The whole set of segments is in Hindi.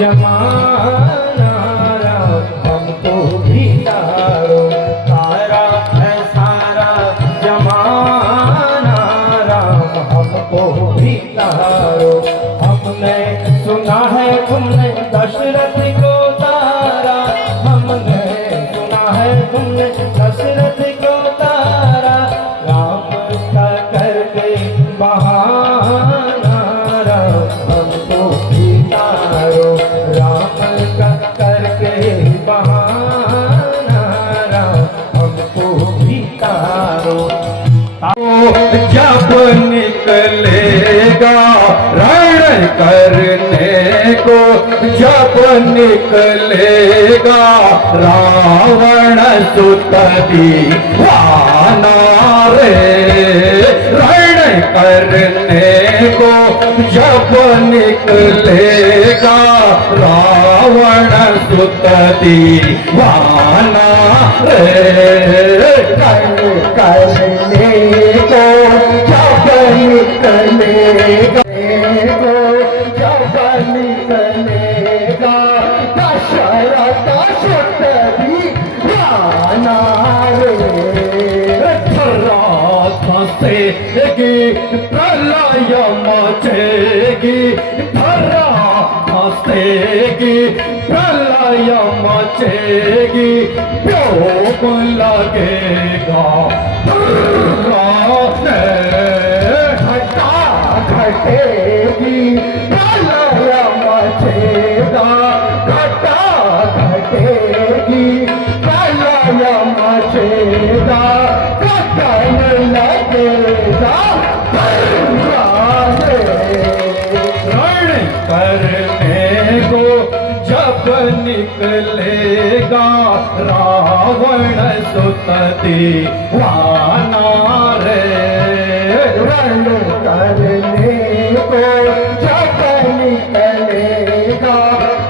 जमाना राम हमको भी तारो, तारा है सारा जमाना राम हमको भी तारो। हमने सुना है तुमने दशरथ को तारा, हमने सुना है तुमने दशरथ को तारा, राम का करके बहाना राम हमको भी तारो, राम का करके बहाना राम हमको भी तारो। जब निकलेगा रण करने को, जब निकलेगा रावण सुत दीवाना रे, रण करने को जब निकलेगा रावण सुत दीवाना रे, रण करने को जब निकलेगा, जब निकलेगा दशरथ सुत दीवाना रे, धरा फंसेगी प्रलय मचेगी, धरा फंसेगी प्रलय मचेगी, प्योग लगेगा घटा घटेगी प्रलय मचेगा, घटा घटेगी प्रलय मचेगा, गगन लगेगा रण करने को जब निकलेगा रावण सुत दीवाना रे, रण करने को जब निकलेगा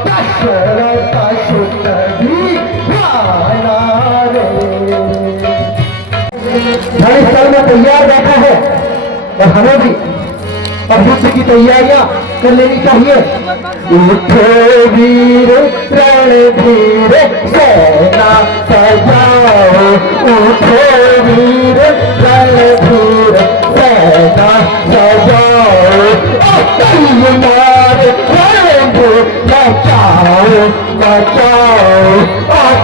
दशरथ सुत दीवाना रे। रणस्थल में तैयार बैठा है और हमें भी अब युद्ध की तैयारियां कर लेनी चाहिए। उठो वीर रणधीर सेना सजाओ, उठो वीर रणधीर सेना सजाओ, तलवार रण बचाओ बचाओ,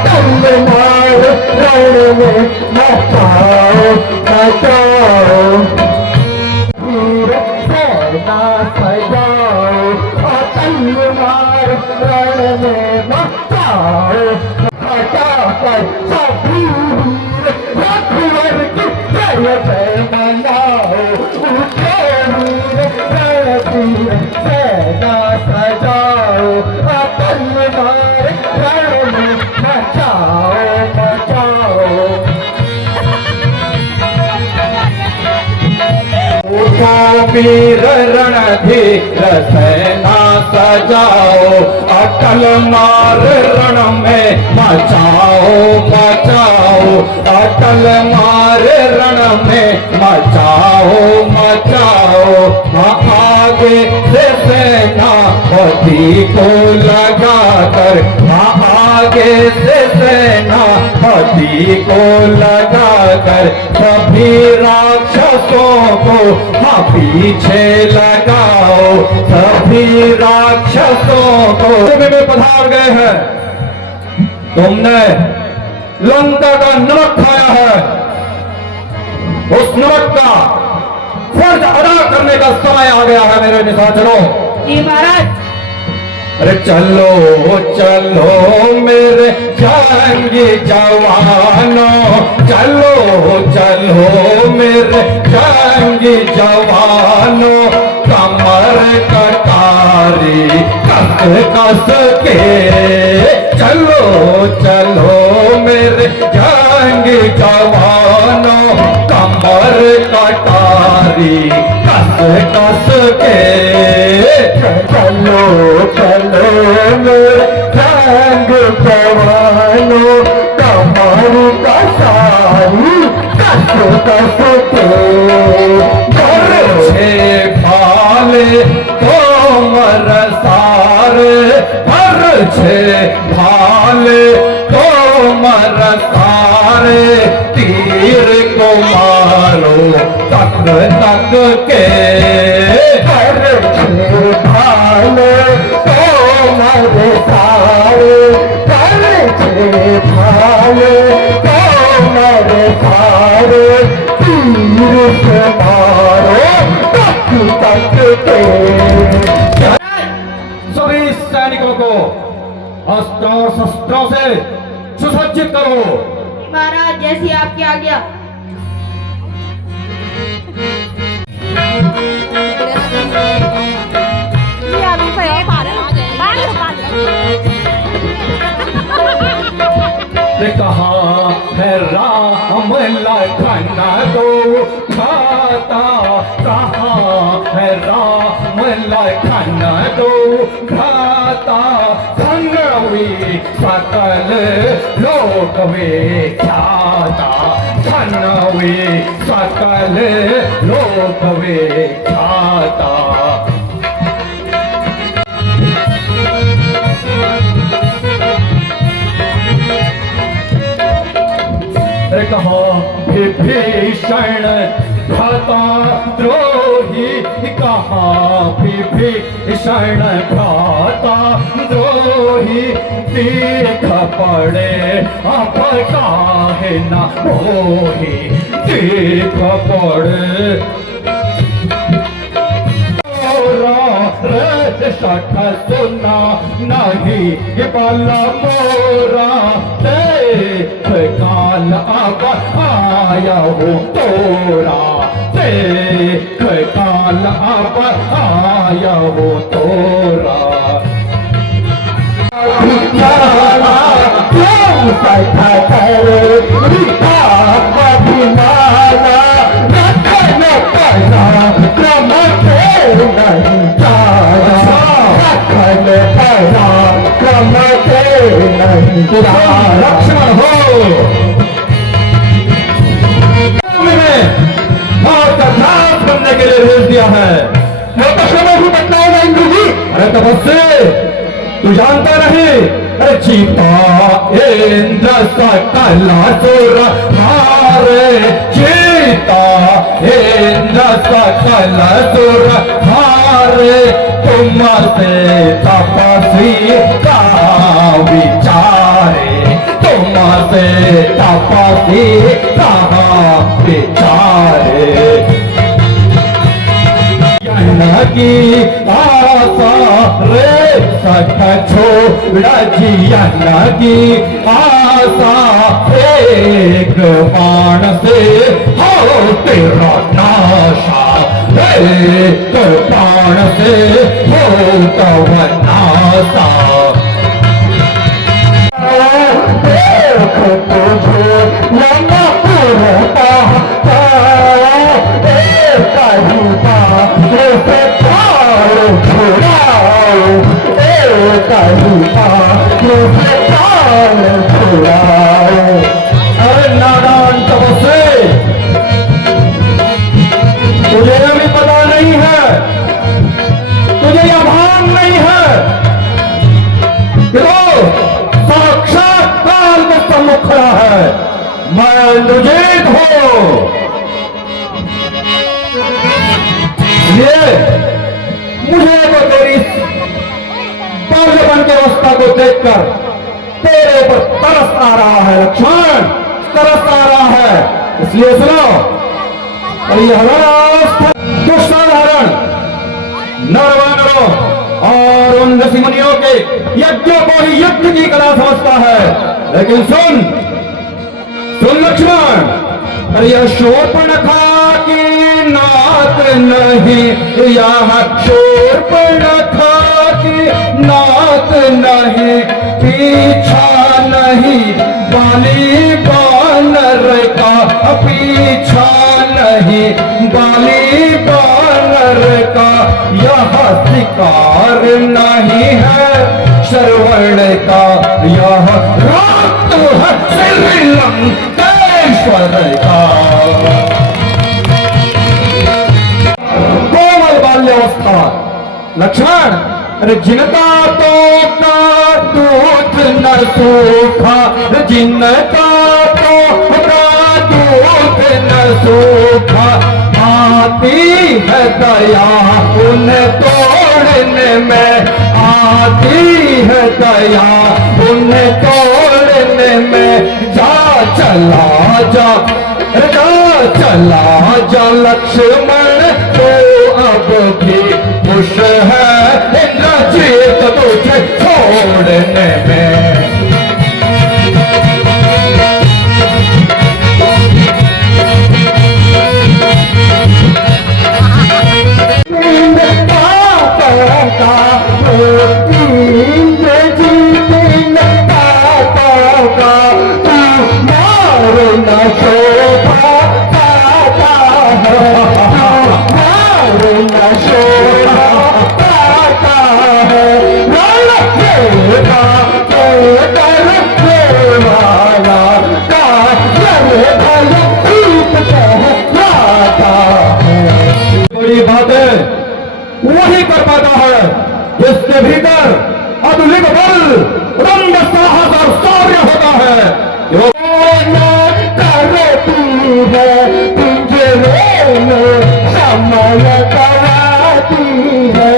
तलवार रण में बचाओ बचाओ, वीर सेना सजाओ, तलवार रण में बचाओ, हटाकर सभी रघुवर की जय जय मनाओ, उठो वीर रणधीर सेना सजाओ, तलवार रण में बचाओ बचाओ। उठो वीर रणधीर सेना सजाओ, अटल मार रण में मचाओ मचाओ, अटल मार रण में मचाओ मचाओ, आगे से सेनापति को लगाकर, आगे से सेनापति को लगाकर, सभी राक्षसों को पीछे लगाओ, सभी राक्षसों को में पधार गए हैं। तुमने लंका का नमक खाया है, उस नमक का फर्ज अदा करने का समय आ गया है मेरे निशाचरों। जी महाराज। अरे चलो चलो मेरे जंगी जवानों, चलो चलो मेरे जंगी जवानों, कमर कटारी कस कस के, चलो चलो मेरे जंगी जवानों, कमर कटारी कस कस के, चलो चलो मेरे जंगी जवानों, कमर कटारी कस कस के, छे भाले तोमर सारे छे भाले तो मर सारे तीर को मारो तक तक के हर छे भाले तो मर सारे हर छे भाले तो मर सारे तीर से मारो तक तक के सभी सैनिकों को अस्त्रों शस्त्रों से सुसज्जित करो। महाराज जैसी आपकी आज्ञा। कहाँ है राम लखन दो खाता, कहाँ है राम लखन दो खाता, धनवी सकल लोक विख्याता, धनवी सकल लोक विख्याता। कहा विभीषण भ्राता द्रोही, कहा विभीषण भ्राता द्रोही, देख पड़े अब काहे न मोही, देख पड़े सठ सुना नहीं बाला मोरा, देख काल अब आया हो तोरा, देख काल अब आया हो तोरा। लक्ष्मण हो मौत का नाश करने के लिए भेज दिया है। मैं तो समय भी बतलाऊंगा इंद्र जी। अरे तपस्वी तू जानता नहीं, अरे चीता इंद्र सकल सुर हारे, चीता इंद्र सकल सुर हारे, तुम से तपस्वी का विचारे, तुम से तपस्वी का विचारे। की आशा रे सख छोड़ जियन की आशा, एक बाण से हो तेरा नाशा, एक बाण से हो तव नाशा। देख तुझे लंबा पुरता अरे नादान तपस्वी, तुझे भी पता नहीं है, तुझे यह भान नहीं है कि वो साक्षात काल के सम्मुख खड़ा है। मैं लुजीत हूं, ये मुझे तो तेरी पागलपन की अवस्था को देखकर तेरे ऊपर तरस आ रहा है लक्ष्मण, तरस आ रहा है। इसलिए सुनो, और यह अवस्था दुष्साधारण नरवानरों और उन ऋषि मुनियों के यज्ञों को ही यज्ञ की कला समझता है। लेकिन सुन सुन लक्ष्मण, अरे यह शूर्पणखा की नाक नहीं, यह शूर्पणखा की नाक नहीं, पीछा नहीं बाली बानर का, पीछा नहीं बाली बानर का, यह शिकार नहीं है श्रवण का, यह रक्त है श्रीलंकेश्वर का। कोमल बाल्यावस्था लक्ष्मण, अरे जिनका तो का सूखा जिनका तो दूध न सूखा आती है दया उन्हें तोड़ने में आती है दया उन्हें तोड़ने में जा चला जा लक्ष्मण तो अब भी खुश है इंद्रजीत तुझे छोड़ने में बड़ी बातें वही कर पाता है जिसके भीतर अदुलित बल रंग साहस और शौर्य होता है जो समय गवाती है तुझे में समय गवाती है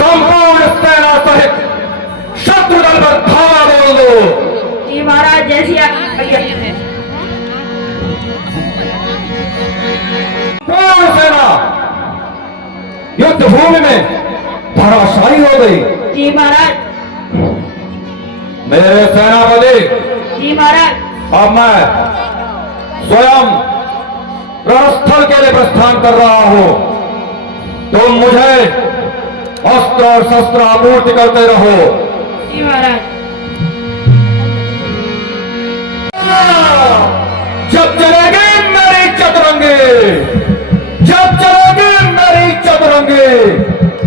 संपूर्ण सेना सहित शत्रु दल पर धावा बोल दो जी महाराज जैसी आपकी आज्ञा। पूर्ण सेना युद्ध भूमि में धराशायी हो गई। जी महाराज। मेरे सेनापति जी महाराज। अब मैं स्वयं रणस्थल के लिए प्रस्थान कर रहा हूं। तुम मुझे अस्त्र और शस्त्र आपूर्ति करते रहो। जी महाराज। जब चलेगी मेरी चतुरंगी, जब चलेगी मेरी चतुरंगी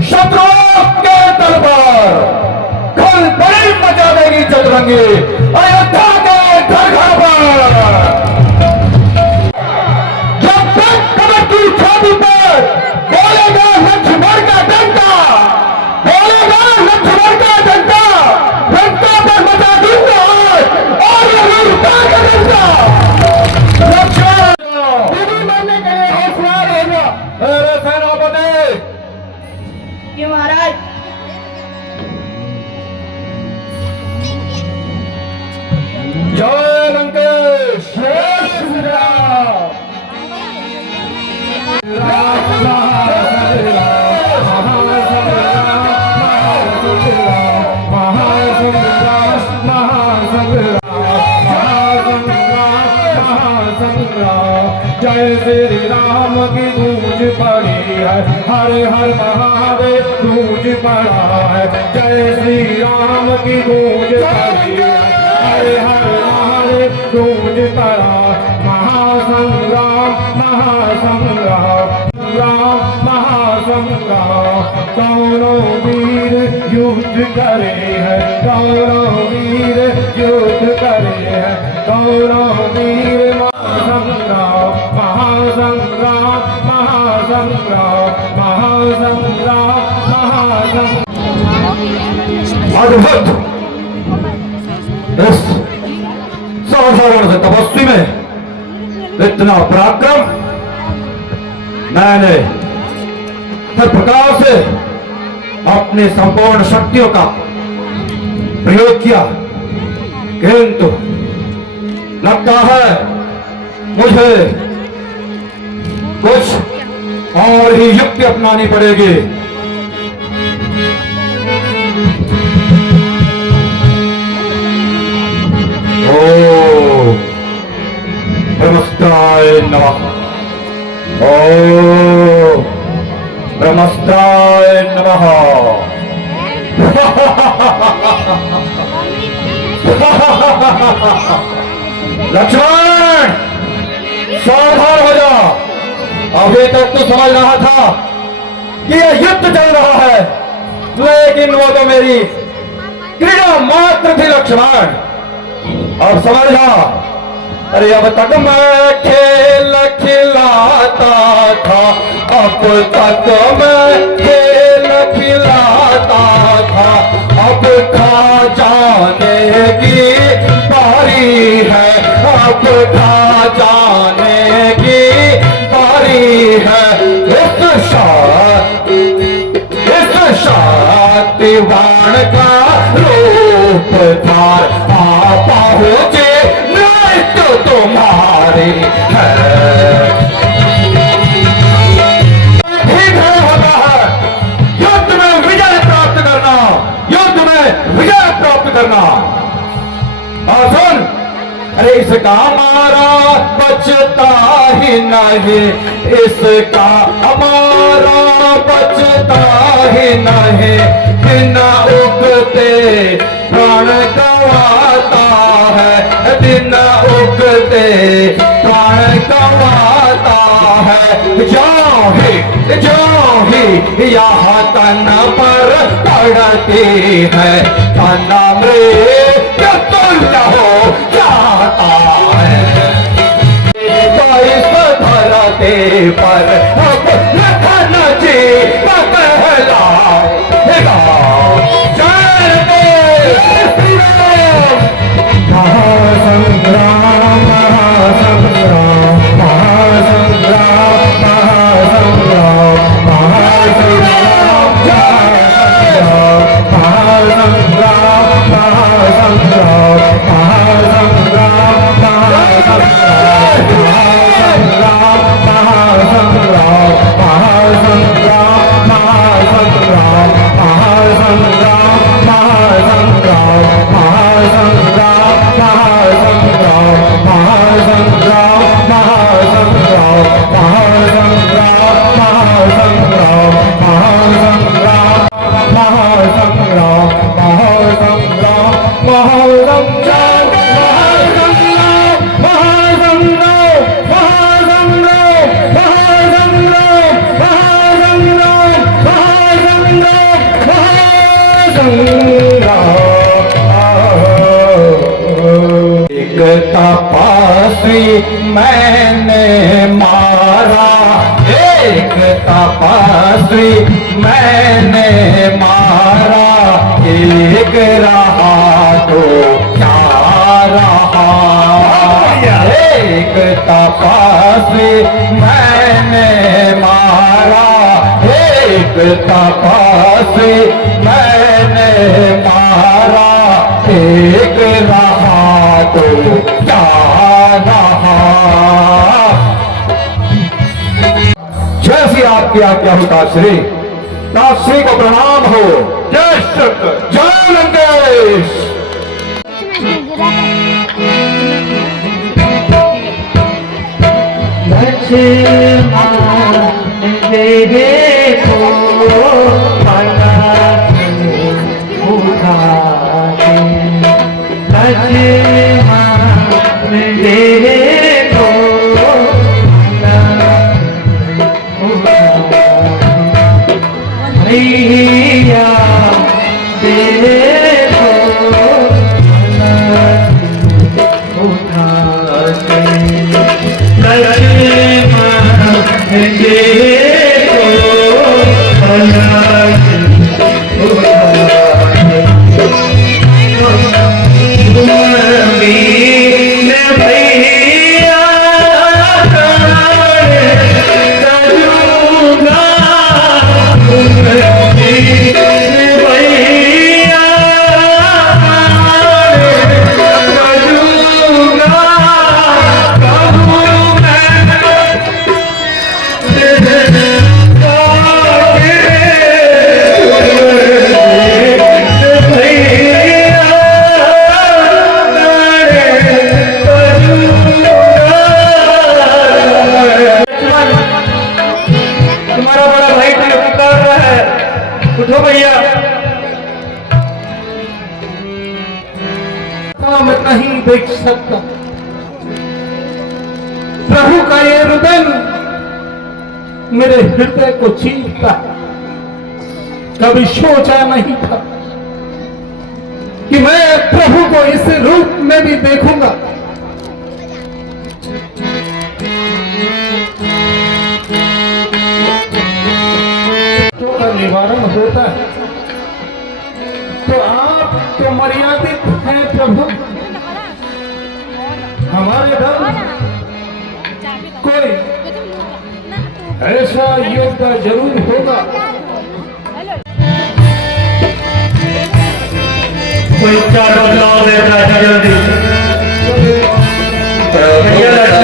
शत्रुओं के दल पर कल बड़ी मचा देगी चतुरंगी अयोध्या के घर घर पर। जब तक कमर की छाती पर बोलेगा लक्ष्मण का डंका, बोलेगा लक्ष्मण का डंका, डंका पर मचा दूंगा और यही उठा कर दूंगा। लक्ष्मण दीदी मानने के लिए हौसला रहेगा मेरे सेनापति। जी महाराज। जय लंकेश, जय श्री राम। जय श्री राम की गूंज पड़ी है, हर हर महादेव गूंज पड़ा है। जय श्री राम की गूंज पड़ी है, हर हर महादेव गूंज पड़ा। महासंग्राम महासंग्राम राम महासंग्राम, कौनों वीर युद्ध करे है, कौनों वीर युद्ध करे है, कौनों वीर महासंग्राम महासंग्राम महासंग्राम महासंग्राम महासंग्राम। अद्भुत इस साधारण से तपस्वी में इतना पराक्रम मैंने हर प्रकार से अपनी संपूर्ण शक्तियों का प्रयोग किया, किंतु लगता है मुझे कुछ और ही युक्ति अपनानी पड़ेगी। ओ ब्रह्मस्त्राय नमः, ओ ब्रह्मस्त्राय नमः। लक्ष्मण सावधान हो जा। अभी तक तो समझ रहा था कि यह युद्ध चल रहा है, लेकिन वो तो मेरी क्रीड़ा मात्र थी लक्ष्मण। और समझ जा, अरे अब तक मैं खेल खिलाता था, अब तक मैं खेल खिलाता था, अब खा जाने की बारी है, अब खा जाने की बारी है। इस शातिवान का रूप धार आ पहुंचे नृत्य तुम्हारी है। ठीक है, होता है युद्ध में विजय प्राप्त करना, युद्ध में विजय प्राप्त करना। और सुन, अरे इसका हमारा बचता ही नहीं, इसका हमारा बचता ही नहीं, बिना उगते प्राण गवाता है, बिना उगते प्राण गवाता है। जो ही यहाँ तन पर पड़ती है, तन मृत्यु तुल्य हो जाता है। तो इस धरती पर अब लखन जी का कहलाएगा। जय देव श्री राम। महासंग्राम महासंग्राम महासंग्राम महासंग्राम महासंग्राम महासंग्राम महासंग्राम महासंग्राम एक तपासी मैंने मारा, एक तपासी मैंने मारा, एक रहा तो क्या रहा। एक तपासी मैंने मारा, एक तपासी मैंने मारा, एक रहा तो क्या रहा। जैसी आपकी आज्ञा हो ताश्री, ताश्री को प्रणाम हो। जय शंकर, जय लंकेश। उठो भैया। मैं नहीं देख सकता प्रभु का ये रुदन मेरे हृदय को छीनता है। कभी सोचा नहीं था कि मैं प्रभु को इस रूप में भी देखूंगा। तो का निवारण होता है, तो आप तो मर्यादित हैं प्रभु। हमारे घर कोई ऐसा योद्धा जरूर होगा, कोई चार बदलाव देता है जल्दी। प्रभु सच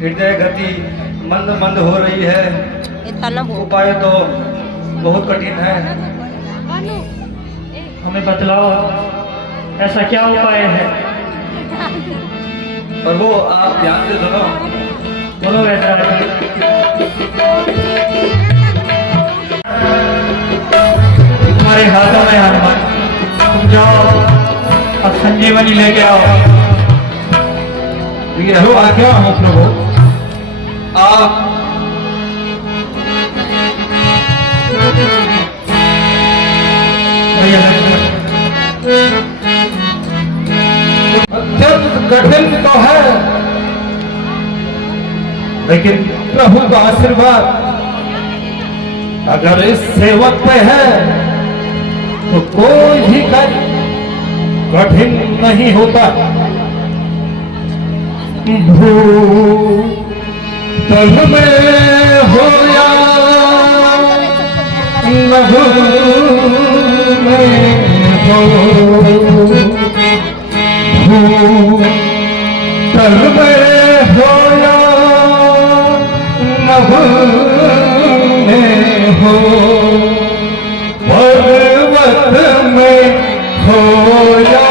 हृदय गति मंद मंद हो रही है। उपाय तो बहुत कठिन है। हमें बतलाओ, ऐसा क्या उपाय है? प्रभु आप ध्यान से सुनो। बोलो वैद्यराज। तुम्हारे हाथों में हनुमान, तुम जाओ और संजीवनी लेके आओ। जो आज्ञा हो प्रभु। आप अत्यंत कठिन तो है, लेकिन प्रभु का आशीर्वाद अगर इस सेवक पे है तो कोई भी कार्य कठिन नहीं होता। भूतल में हो या नभ में हो, भूतल में हो या नभ में हो, पर्वत में हो या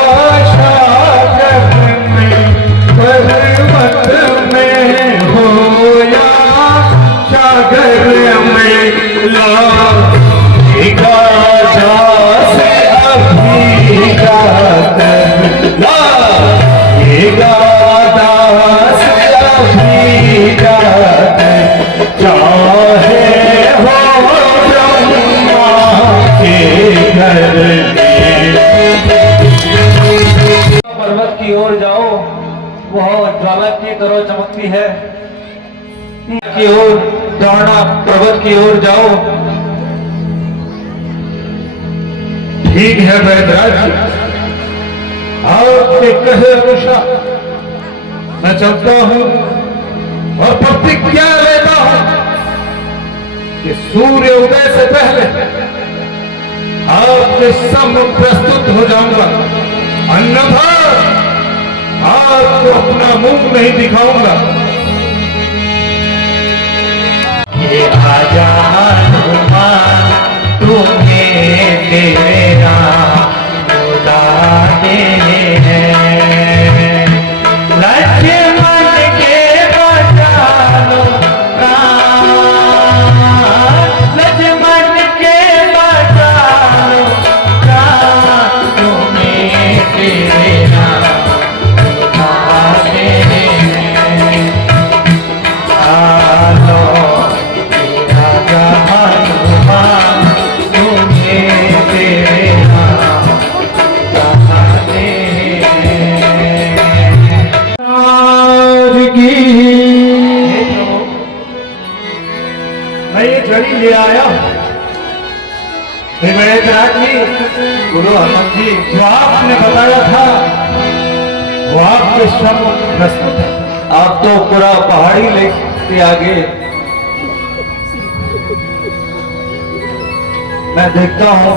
सागर में, पर्वत में हो या सागर में, लाएगा से अभी गात, लाएगा दास अभी गात, चाहे हो ब्रह्मा के घर में। पर्वत की ओर जाओ, वह ज्वाला की तरह चमकती है। की ओर दौड़ना, पर्वत की ओर जाओ। ठीक है वैद्यराज, आपके कहे अनुसार मैं चलता हूं और प्रतिज्ञा लेता हूं कि सूर्य उदय से पहले आपके सामने प्रस्तुत हो जाऊंगा, अन्यथा आपको अपना मुंह नहीं दिखाऊंगा। ये आजा हनुमान तुम्हें तेरा बुलाते हैं, लक्ष्मण के बचा लो प्राण, लक्ष्मण के बचा लो प्राण, तुम्हें तेरा बुलाते हैं। आलो राजा हनुमान तुम्हें तेरा बुलाते हैं। मैं ये घड़ी ले आया हूं। वैद्यराज जी, गुरु हनुमान जी, जो आपने बताया था वो आपके सामने प्रस्तुत है। आप तो पूरा पहाड़ी लेके आगे। मैं देखता हूँ।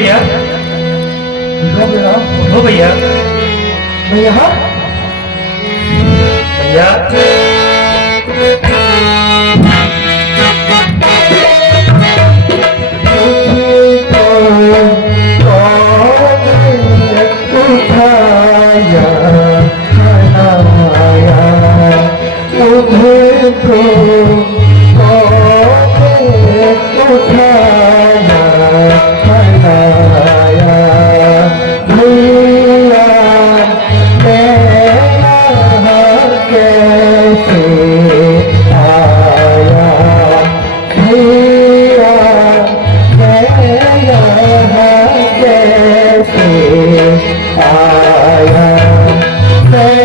भैया, उठो भैया, मैं यहाँ भैया। उठाया बनाया मुझे को उठाया बनाया भैया मैं कैसे आया भैया मैं कैसे आया मैं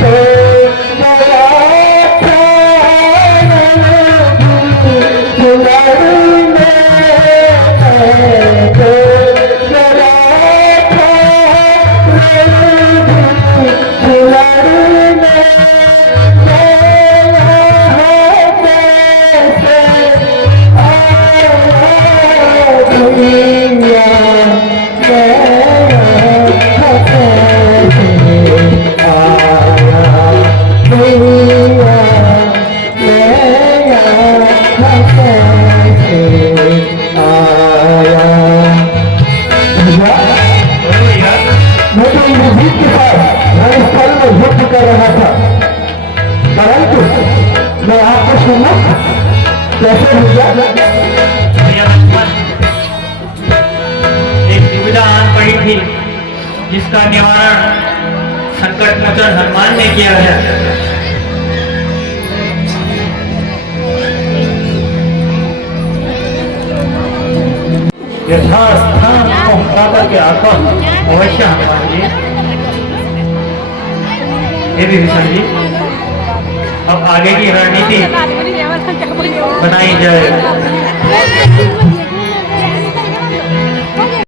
तो गया था जुलाई मैं तो इंद्रजीत के साथ रणस्थल में युद्ध कर रहा था, परंतु मैं आपको सुना कैसे हो गया। भैया लक्ष्मण, एक दुविधा आन पड़ी थी जिसका निवारण संकट मोचन हनुमान ने किया है। यथास्थान को हटा करके आता हूँ। अवश्य हनुमान जी। हे विभीषण जी, अब आगे की रणनीति बनाई जाए।